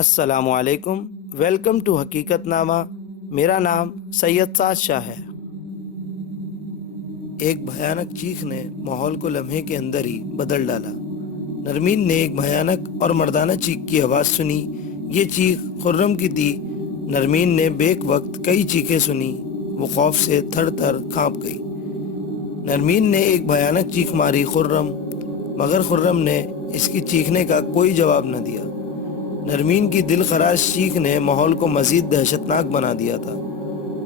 السلام علیکم، welcome to حقیقت نامہ۔ میرا نام سید سعد شاہ ہے۔ ایک بھیانک چیخ نے ماحول کو لمحے کے اندر ہی بدل ڈالا۔ نرمین نے ایک بھیانک اور مردانہ چیخ کی آواز سنی۔ یہ چیخ خرم کی تھی۔ نرمین نے بیک وقت کئی چیخیں سنی۔ وہ خوف سے تھر تھر کانپ گئی۔ نرمین نے ایک بھیانک چیخ ماری خرم، مگر خرم نے اس کی چیخنے کا کوئی جواب نہ دیا۔ نرمین کی دل خراش چیخ نے ماحول کو مزید دہشتناک بنا دیا تھا۔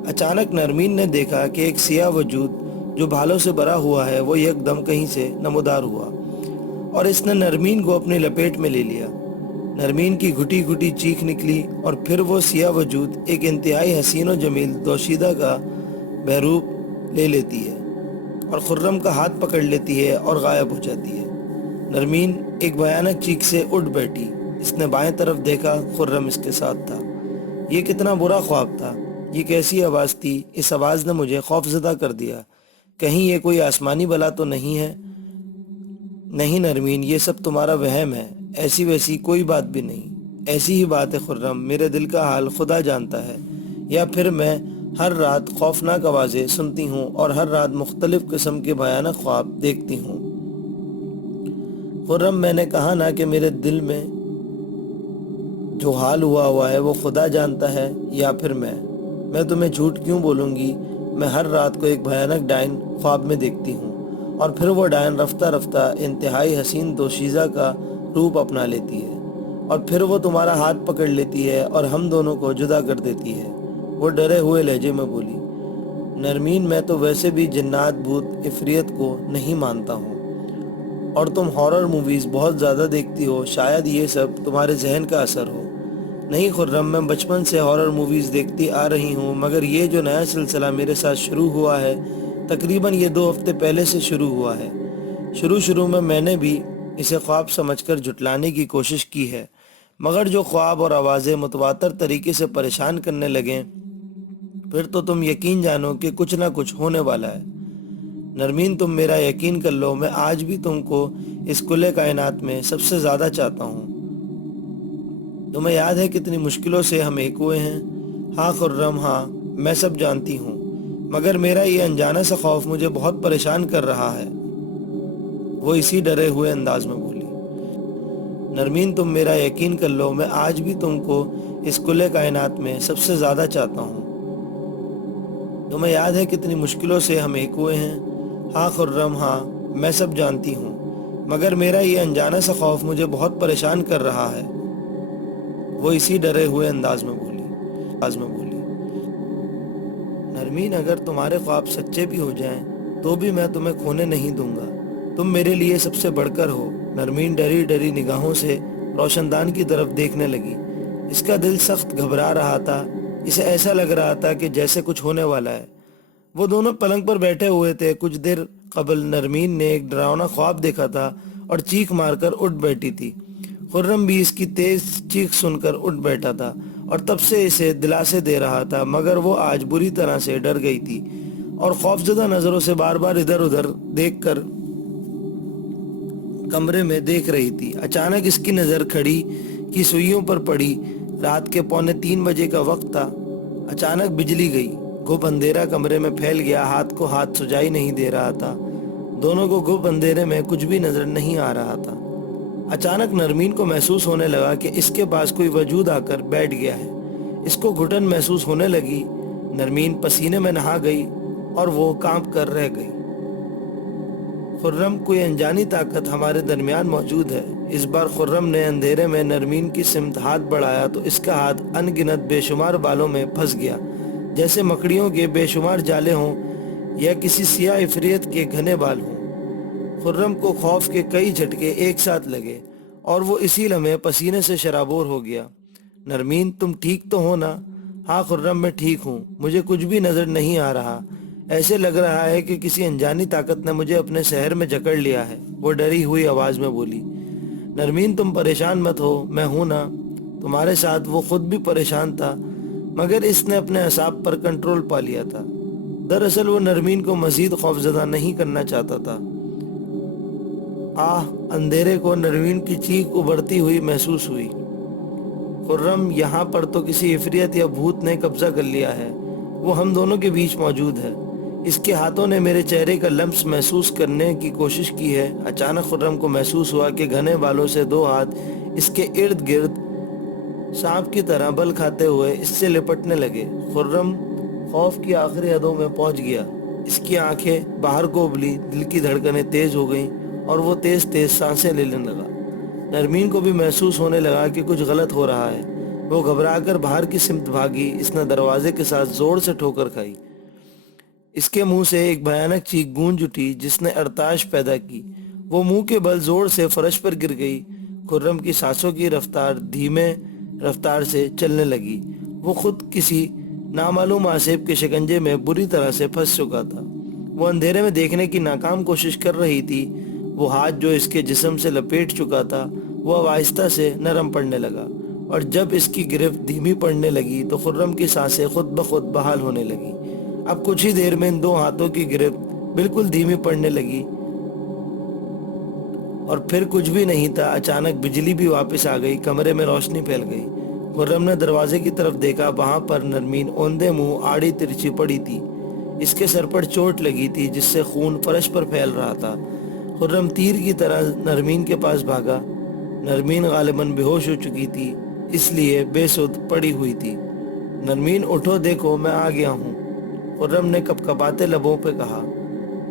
اچانک نرمین نے دیکھا کہ ایک سیاہ وجود جو بھالوں سے بھرا ہوا ہے وہ یک دم کہیں سے نمودار ہوا اور اس نے نرمین کو اپنی لپیٹ میں لے لیا۔ نرمین کی گھٹی گھٹی چیخ نکلی اور پھر وہ سیاہ وجود ایک انتہائی حسین و جمیل دوشیدہ کا بہروپ لے لیتی ہے اور خرم کا ہاتھ پکڑ لیتی ہے اور غائب ہو جاتی ہے۔ نرمین ایک بھیانک چیخ سے اٹھ بیٹھی۔ اس نے بائیں طرف دیکھا، خرم اس کے ساتھ تھا۔ یہ کتنا برا خواب تھا، یہ کیسی آواز تھی؟ اس آواز نے مجھے خوف زدہ کر دیا۔ کہیں یہ کوئی آسمانی بلا تو نہیں ہے؟ نہیں نرمین، یہ سب تمہارا وہم ہے، ایسی ویسی کوئی بات بھی نہیں۔ ایسی ہی بات ہے خرم، میرے دل کا حال خدا جانتا ہے، یا پھر میں ہر رات خوفناک آوازیں سنتی ہوں اور ہر رات مختلف قسم کے بھیانک خواب دیکھتی ہوں۔ خرم، میں نے کہا نا کہ میرے دل میں جو حال ہوا ہے وہ خدا جانتا ہے یا پھر میں تمہیں جھوٹ کیوں بولوں گی؟ میں ہر رات کو ایک بھیانک ڈائن خواب میں دیکھتی ہوں اور پھر وہ ڈائن رفتہ رفتہ انتہائی حسین دوشیزہ کا روپ اپنا لیتی ہے اور پھر وہ تمہارا ہاتھ پکڑ لیتی ہے اور ہم دونوں کو جدا کر دیتی ہے۔ وہ ڈرے ہوئے لہجے میں بولی۔ نرمین، میں تو ویسے بھی جنات، بھوت، عفریت کو نہیں مانتا ہوں اور تم ہارر موویز بہت زیادہ دیکھتی ہو، شاید یہ سب تمہارے ذہن کا اثر ہو۔ نہیں خرم، میں بچپن سے ہارر موویز دیکھتی آ رہی ہوں، مگر یہ جو نیا سلسلہ میرے ساتھ شروع ہوا ہے تقریباً یہ 2 ہفتے پہلے سے شروع ہوا ہے۔ شروع میں نے بھی اسے خواب سمجھ کر جھٹلانے کی کوشش کی ہے، مگر جو خواب اور آوازیں متواتر طریقے سے پریشان کرنے لگیں پھر تو تم یقین جانو کہ کچھ نہ کچھ ہونے والا ہے۔ نرمین، تم میرا یقین کر لو، میں آج بھی تم کو اس کلے کائنات میں سب سے زیادہ چاہتا ہوں۔ تمہیں یاد ہے کتنی مشکلوں سے ہم ایک ہوئے ہیں؟ ہاں خرم، ہاں میں سب جانتی ہوں، مگر میرا یہ انجانا سا خوف مجھے بہت پریشان کر رہا ہے، وہ اسی ڈرے ہوئے انداز میں بولی۔ نرمین، تم میرا یقین کر لو، میں آج بھی تم کو اس کلے کائنات میں سب سے زیادہ چاہتا ہوں۔ تمہیں یاد ہے کتنی مشکلوں سے ہم ایک ہوئے ہیں؟ ہاں خرم، ہاں میں سب جانتی ہوں، مگر میرا یہ انجانا سا خوف مجھے بہت پریشان کر رہا ہے، وہ اسی ڈرے ہوئے انداز میں بولی۔ نرمین، اگر تمہارے خواب سچے بھی ہو جائیں تو بھی میں تمہیں کھونے نہیں دوں گا، تم میرے لیے سب سے بڑھ کر ہو۔ نرمین ڈری ڈری نگاہوں سے روشن دان کی طرف دیکھنے لگی۔ اس کا دل سخت گھبرا رہا تھا، اسے ایسا لگ رہا تھا کہ جیسے کچھ ہونے والا ہے۔ وہ دونوں پلنگ پر بیٹھے ہوئے تھے۔ کچھ دیر قبل نرمین نے ایک ڈراؤنا خواب دیکھا تھا اور چیخ مار کر اٹھ بیٹھی تھی۔ خرم بھی اس کی تیز چیخ سن کر اٹھ بیٹھا تھا اور تب سے اسے دلاسے دے رہا تھا، مگر وہ آج بری طرح سے ڈر گئی تھی اور خوفزدہ نظروں سے بار بار ادھر ادھر دیکھ کر کمرے میں دیکھ رہی تھی۔ اچانک اس کی نظر کھڑی کی سوئیوں پر پڑی۔ رات کے 2:45 بجے کا وقت تھا۔ اچانک بجلی گئی، گھپ اندھیرا کمرے میں پھیل گیا، ہاتھ کو ہاتھ سجائی نہیں دے رہا تھا، دونوں کو گھپ اندھیرے میں کچھ بھی نظر نہیں آ رہا تھا۔ اچانک نرمین کو محسوس ہونے لگا کہ اس کے پاس کوئی وجود آ کر بیٹھ گیا ہے۔ اس کو گھٹن محسوس ہونے لگی۔ نرمین پسینے میں نہا گئی اور وہ کانپ کر رہ گئی۔ خرم، کوئی انجانی طاقت ہمارے درمیان موجود ہے۔ اس بار خرم نے اندھیرے میں نرمین کی سمت ہاتھ بڑھایا تو اس کا ہاتھ ان گنت بے شمار بالوں میں پھنس گیا، جیسے مکڑیوں کے بے شمار جالے ہوں یا کسی سیاہ عفریت کے گھنے بال ہوں۔ خرم کو خوف کے کئی جھٹکے ایک ساتھ لگے اور وہ اسی لمحے پسینے سے شرابور ہو گیا۔ نرمین، تم ٹھیک تو ہو نا؟ ہاں خرم، میں ٹھیک ہوں، مجھے کچھ بھی نظر نہیں آ رہا، ایسے لگ رہا ہے کہ کسی انجانی طاقت نے مجھے اپنے شہر میں جکڑ لیا ہے، وہ ڈری ہوئی آواز میں بولی۔ نرمین، تم پریشان مت ہو، میں ہوں نا تمہارے ساتھ۔ وہ خود بھی پریشان تھا، مگر اس نے اپنے اعصاب پر کنٹرول پا لیا تھا۔ دراصل وہ نرمین کو مزید خوفزدہ نہیں کرنا چاہتا تھا۔ اندھیرے کو نرمین کی چیخ ابھرتی ہوئی محسوس ہوئی۔ خرم، یہاں پر تو کسی عفریت یا بھوت نے قبضہ کر لیا ہے، وہ ہم دونوں کے بیچ موجود ہے۔ اس کے ہاتھوں نے میرے چہرے کا لمس محسوس کرنے کی کوشش کی ہے۔ اچانک خرم کو محسوس ہوا کہ گھنے بالوں سے دو ہاتھ اس کے ارد گرد سانپ کی طرح بل کھاتے ہوئے اس سے لپٹنے لگے۔ خرم خوف کی آخری حدوں میں پہنچ گیا، اس کی آنکھیں باہر کو ابلی، دل کی دھڑکنیں تیز ہو گئیں اور وہ تیز تیز سانسیں لینے لگا۔ نرمین کو بھی محسوس ہونے لگا کہ کچھ غلط ہو رہا ہے۔ وہ گھبرا کر باہر کی سمت بھاگی۔ اس نے دروازے کے ساتھ زور سے ٹھوکر کھائی۔ اس کے منہ سے ایک بھیانک چیخ گونج اٹھی جس نے ارتعاش پیدا کی۔ وہ منہ کے بل زور سے فرش پر گر گئی۔ خرم کی سانسوں کی رفتار دھیمے رفتار سے چلنے لگی۔ وہ خود کسی نامعلوم آسیب کے شکنجے میں بری طرح سے پھنس چکا تھا۔ وہ اندھیرے میں دیکھنے کی ناکام کوشش کر رہی تھی۔ وہ ہاتھ جو اس کے جسم سے لپیٹ چکا تھا وہ اب آہستہ سے نرم پڑنے لگا، اور جب اس کی گرفت دھیمی پڑنے لگی تو خرم کی سانسیں خود بخود بحال ہونے لگی۔ اب کچھ ہی دیر میں ان دو ہاتھوں کی گرفت بالکل دھیمی پڑنے لگی اور پھر کچھ بھی نہیں تھا۔ اچانک بجلی بھی واپس آ گئی، کمرے میں روشنی پھیل گئی۔ خرم نے دروازے کی طرف دیکھا، وہاں پر نرمین اوندے منہ آڑی ترچھی پڑی تھی۔ اس کے سر پر چوٹ لگی تھی جس سے خون فرش پر پھیل رہا تھا۔ خرم تیر کی طرح نرمین کے پاس بھاگا۔ نرمین غالباً بے ہوش ہو چکی تھی، اس لیے بے سدھ پڑی ہوئی تھی۔ نرمین اٹھو، دیکھو میں آ گیا ہوں، خرم نے کپکپاتے لبوں پہ کہا،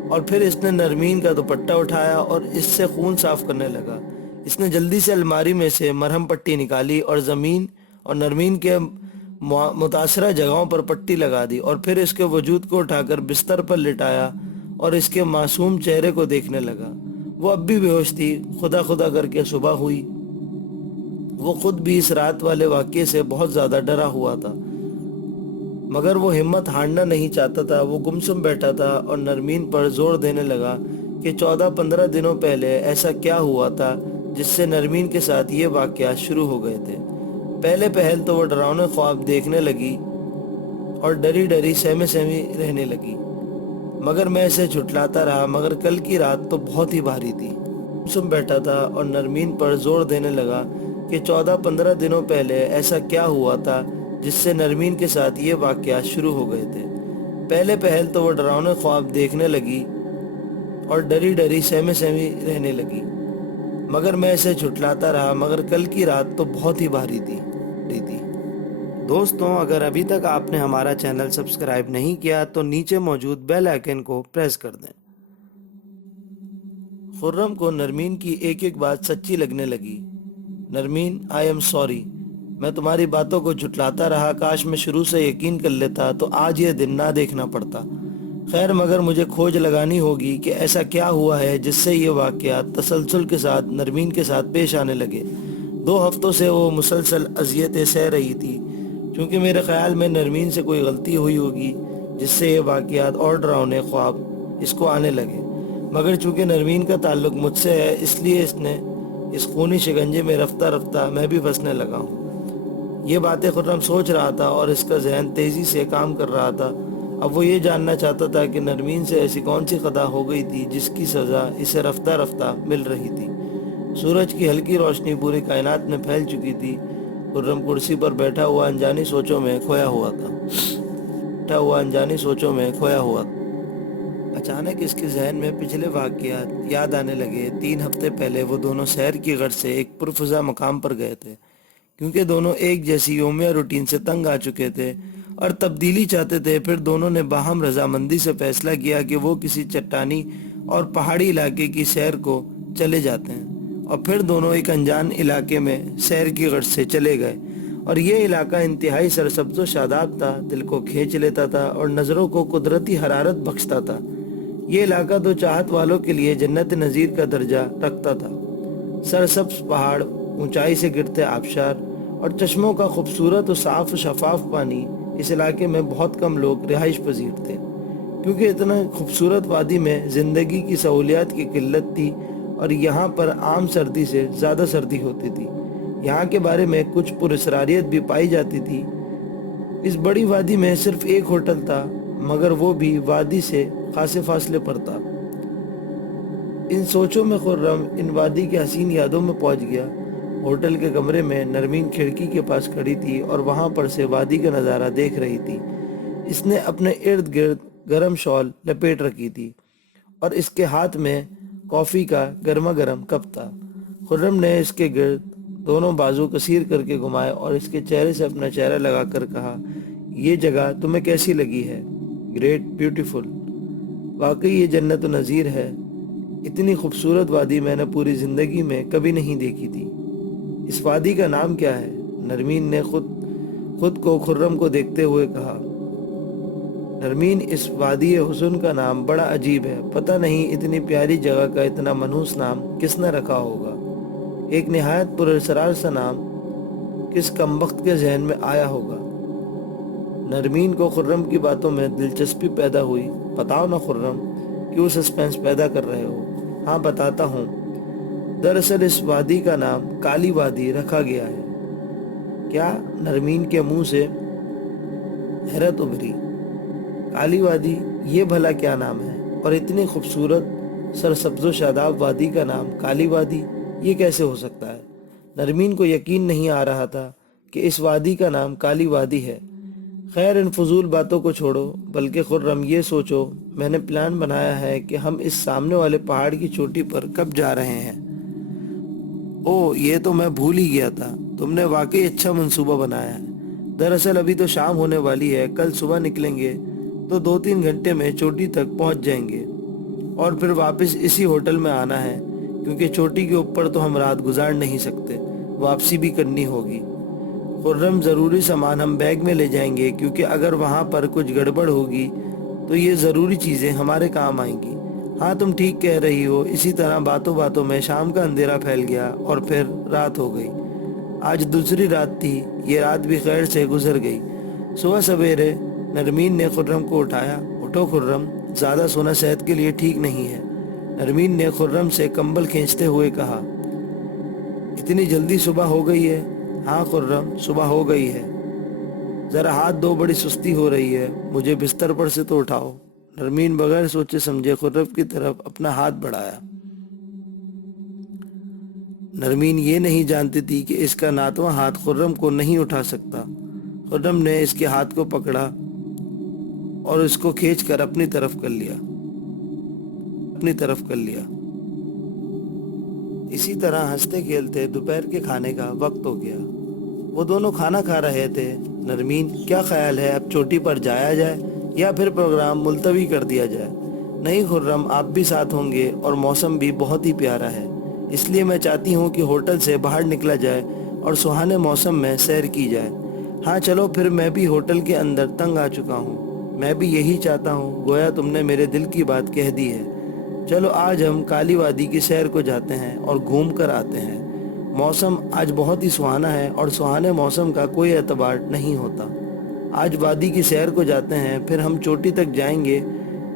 اور پھر اس نے نرمین کا دوپٹہ اٹھایا اور اس سے خون صاف کرنے لگا۔ اس نے جلدی سے الماری میں سے مرہم پٹی نکالی اور زمین اور نرمین کے متاثرہ جگہوں پر پٹی لگا دی، اور پھر اس کے وجود کو اٹھا کر بستر پر لٹایا اور اس کے معصوم چہرے کو دیکھنے لگا۔ وہ اب بھی بے ہوش تھی۔ خدا خدا کر کے صبح ہوئی۔ وہ خود بھی اس رات والے واقعے سے بہت زیادہ ڈرا ہوا تھا، مگر وہ ہمت ہارنا نہیں چاہتا تھا۔ وہ گمسم بیٹھا تھا اور نرمین پر زور دینے لگا کہ 14-15 دنوں پہلے ایسا کیا ہوا تھا جس سے نرمین کے ساتھ یہ واقعات شروع ہو گئے تھے۔ پہلے پہل تو وہ ڈراؤنے خواب دیکھنے لگی اور ڈری ڈری سہمی سہمی رہنے لگی، مگر میں اسے جھٹلاتا رہا۔ مگر کل کی رات تو بہت ہی بھاری تھی۔ گمسم بیٹھا تھا اور نرمین پر زور دینے لگا کہ 14-15 دنوں پہلے ایسا کیا ہوا تھا جس سے نرمین کے ساتھ یہ واقعات شروع ہو گئے تھے۔ پہلے پہل تو وہ ڈراؤنے خواب دیکھنے لگی اور ڈری ڈری سہمی سہمی رہنے لگی، مگر میں اسے جھٹلاتا رہا۔ مگر کل کی رات تو بہت ہی بھاری تھی۔ دوستوں، اگر ابھی تک آپ نے ہمارا چینل سبسکرائب نہیں کیا تو نیچے موجود بیل آئیکن کو پریس کر دیں۔ خرم کو نرمین کی ایک ایک بات سچی لگنے لگی۔ نرمین، آئی ایم سوری، میں تمہاری باتوں کو جھٹلاتا رہا۔ کاش میں شروع سے یقین کر لیتا تو آج یہ دن نہ دیکھنا پڑتا۔ خیر، مگر مجھے کھوج لگانی ہوگی کہ ایسا کیا ہوا ہے جس سے یہ واقعات تسلسل کے ساتھ نرمین کے ساتھ پیش آنے لگے۔ 2 ہفتوں سے وہ مسلسل اذیتیں سہ رہی تھی، چونکہ میرے خیال میں نرمین سے کوئی غلطی ہوئی ہوگی جس سے یہ واقعات اور ڈراؤنے خواب اس کو آنے لگے۔ مگر چونکہ نرمین کا تعلق مجھ سے ہے، اس لیے اس خونی شکنجے میں رفتہ رفتہ میں بھی پھنسنے لگا ہوں۔ یہ باتیں خرم سوچ رہا تھا اور اس کا ذہن تیزی سے کام کر رہا تھا۔ اب وہ یہ جاننا چاہتا تھا کہ نرمین سے ایسی کون سی خطا ہو گئی تھی جس کی سزا اسے رفتہ رفتہ مل رہی تھی۔ سورج کی ہلکی روشنی پوری کائنات میں پھیل چکی تھی۔ خرم کرسی پر بیٹھا ہوا انجانی سوچوں میں کھویا ہوا تھا۔ اچانک اس کے ذہن میں پچھلے واقعات یاد آنے لگے۔ 3 ہفتے پہلے وہ دونوں سیر کی غرض سے ایک پرفضا مقام پر گئے تھے، کیونکہ دونوں ایک جیسی یومیہ روٹین سے تنگ آ چکے تھے اور تبدیلی چاہتے تھے۔ پھر دونوں نے باہم رضامندی سے فیصلہ کیا کہ وہ کسی چٹانی اور پہاڑی علاقے کی سیر کو چلے جاتے ہیں، اور پھر دونوں ایک انجان علاقے میں سیر کی غرض سے چلے گئے۔ اور یہ علاقہ انتہائی سرسبز و شاداب تھا، دل کو کھینچ لیتا تھا اور نظروں کو قدرتی حرارت بخشتا تھا۔ یہ علاقہ تو چاہت والوں کے لیے جنت نظیر کا درجہ رکھتا تھا۔ سرسبز پہاڑ، اونچائی سے گرتے آبشار اور چشموں کا خوبصورت و صاف و شفاف پانی۔ اس علاقے میں بہت کم لوگ رہائش پذیر تھے، کیونکہ اتنا خوبصورت وادی میں زندگی کی سہولیات کی قلت تھی اور یہاں پر عام سردی سے زیادہ سردی ہوتی تھی۔ یہاں کے بارے میں کچھ پراسراریت بھی پائی جاتی تھی۔ اس بڑی وادی میں صرف ایک ہوٹل تھا، مگر وہ بھی وادی سے خاصے فاصلے پر تھا۔ ان سوچوں میں خرم ان وادی کے حسین یادوں میں پہنچ گیا۔ ہوٹل کے کمرے میں نرمین کھڑکی کے پاس کھڑی تھی اور وہاں پر سے وادی کا نظارہ دیکھ رہی تھی۔ اس نے اپنے ارد گرد گرم شال لپیٹ رکھی تھی اور اس کے ہاتھ میں کافی کا گرما گرم کپ تھا۔ خرم نے اس کے گرد دونوں بازو کثیر کر کے گھمائے اور اس کے چہرے سے اپنا چہرہ لگا کر کہا، یہ جگہ تمہیں کیسی لگی ہے؟ گریٹ، بیوٹیفل، واقعی یہ جنت و نظیر ہے۔ اتنی خوبصورت وادی میں نے پوری زندگی میں کبھی نہیں دیکھی تھی۔ اس وادی کا نام کیا ہے؟ نرمین نے خود کو خرم کو دیکھتے ہوئے کہا۔ نرمین، اس وادی حسن کا نام بڑا عجیب ہے، پتہ نہیں اتنی پیاری جگہ کا اتنا منحوس نام کس نے رکھا ہوگا۔ ایک نہایت پراسرار سا نام کس کمبخت کے ذہن میں آیا ہوگا۔ نرمین کو خرم کی باتوں میں دلچسپی پیدا ہوئی۔ بتاؤ نا خرم، کیوں سسپینس پیدا کر رہے ہو؟ ہاں بتاتا ہوں، دراصل اس وادی کا نام کالی وادی رکھا گیا ہے۔ کیا؟ نرمین کے منہ سے حیرت ابھری۔ کالی وادی، یہ بھلا کیا نام ہے؟ اور اتنی خوبصورت سرسبز و شاداب وادی کا نام کالی وادی، یہ کیسے ہو سکتا ہے؟ نرمین کو یقین نہیں آ رہا تھا کہ اس وادی کا نام کالی وادی ہے۔ خیر، ان فضول باتوں کو چھوڑو، بلکہ خرم یہ سوچو، میں نے پلان بنایا ہے کہ ہم اس سامنے والے پہاڑ کی چوٹی پر کب جا رہے ہیں۔ اوہ، یہ تو میں بھول ہی گیا تھا، تم نے واقعی اچھا منصوبہ بنایا ہے۔ دراصل ابھی تو شام ہونے والی ہے، کل صبح نکلیں گے تو 2-3 گھنٹے میں چوٹی تک پہنچ جائیں گے اور پھر واپس اسی ہوٹل میں آنا ہے، کیونکہ چوٹی کے اوپر تو ہم رات گزار نہیں سکتے، واپسی بھی کرنی ہوگی۔ خرم، ضروری سامان ہم بیگ میں لے جائیں گے، کیونکہ اگر وہاں پر کچھ گڑبڑ ہوگی تو یہ ضروری چیزیں ہمارے کام آئیں گی۔ ہاں تم ٹھیک کہہ رہی ہو۔ اسی طرح باتوں باتوں میں شام کا اندھیرا پھیل گیا اور پھر رات ہو گئی۔ آج دوسری رات تھی، یہ رات بھی خیر سے گزر گئی۔ صبح سویرے نرمین نے خرم کو اٹھایا۔ اٹھو خرم، زیادہ سونا صحت کے لیے ٹھیک نہیں ہے، نرمین نے خرم سے کمبل کھینچتے ہوئے کہا۔ اتنی جلدی صبح ہو گئی ہے؟ ہاں خرم، صبح ہو گئی ہے، ذرا ہاتھ دو، بڑی سستی ہو رہی ہے، مجھے بستر پر سے تو اٹھاؤ۔ نرمین بغیر سوچے سمجھے خرم کی طرف اپنا ہاتھ بڑھایا۔ نرمین یہ نہیں جانتی تھی کہ اس کا ناتواں ہاتھ خرم کو نہیں اٹھا سکتا۔ خرم نے اس کے ہاتھ کو پکڑا اور اس کو کھینچ کر اپنی طرف کر لیا۔ اسی طرح ہنستے کھیلتے دوپہر کے کھانے کا وقت ہو گیا۔ وہ دونوں کھانا کھا رہے تھے۔ نرمین، کیا خیال ہے، اب چوٹی پر جایا جائے یا پھر پروگرام ملتوی کر دیا جائے؟ نہیں خرم، آپ بھی ساتھ ہوں گے اور موسم بھی بہت ہی پیارا ہے، اس لیے میں چاہتی ہوں کہ ہوٹل سے باہر نکلا جائے اور سہانے موسم میں سیر کی جائے۔ ہاں چلو پھر، میں بھی ہوٹل کے اندر تنگ آ چکا ہوں، میں بھی یہی چاہتا ہوں، گویا تم نے میرے دل کی بات کہہ دی ہے۔ چلو آج ہم کالی وادی کی سیر کو جاتے ہیں اور گھوم کر آتے ہیں۔ موسم آج بہت ہی سہانا ہے اور سہانے موسم کا کوئی اعتبار نہیں ہوتا۔ آج وادی کی سیر کو جاتے ہیں، پھر ہم چوٹی تک جائیں گے۔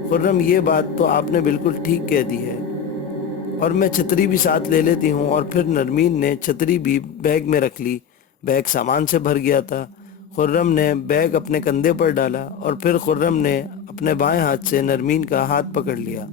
خرم، یہ بات تو آپ نے بالکل ٹھیک کہہ دی ہے، اور میں چھتری بھی ساتھ لے لیتی ہوں۔ اور پھر نرمین نے چھتری بھی بیگ میں رکھ لی۔ بیگ سامان سے بھر گیا تھا۔ خرم نے بیگ اپنے کندھے پر ڈالا اور پھر خرم نے اپنے بائیں ہاتھ سے نرمین کا ہاتھ پکڑ لیا۔